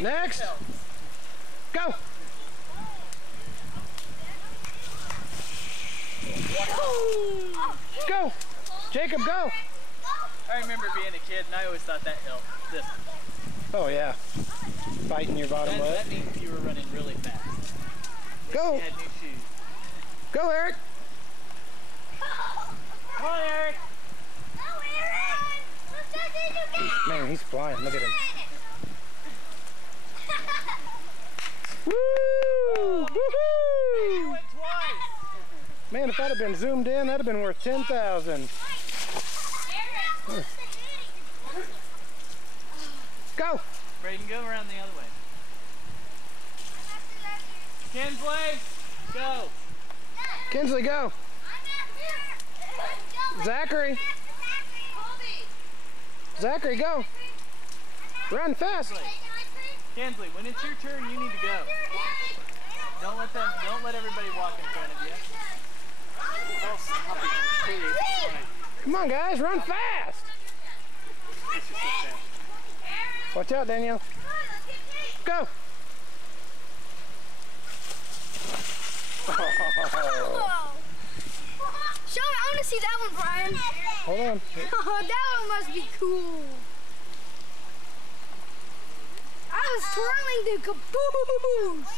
Next. Go. Go. Jacob, go. I remember being a kid and I always thought that helped. This. Oh yeah. Biting your bottom lip. That means you were running really fast. Go. You had new shoes. Go, Eric. Come on, Eric. Go, Eric. Man, he's flying. Look at him. Woo! Woohoo! You went twice. Man, if that had been zoomed in, that'd have been worth 10,000. Go! Braden, go around the other way. Kinsley, go. Kinsley, go! Zachary! Zachary, go! Run fast! Kinsley, when it's your turn, you need to go. Don't let everybody walk in front of you. Come on, guys, run fast! Watch out, Danielle. Go! Oh. Show me, I want to see that one, Brian. Hold on. Oh, that one must be cool. I was twirling the caboose.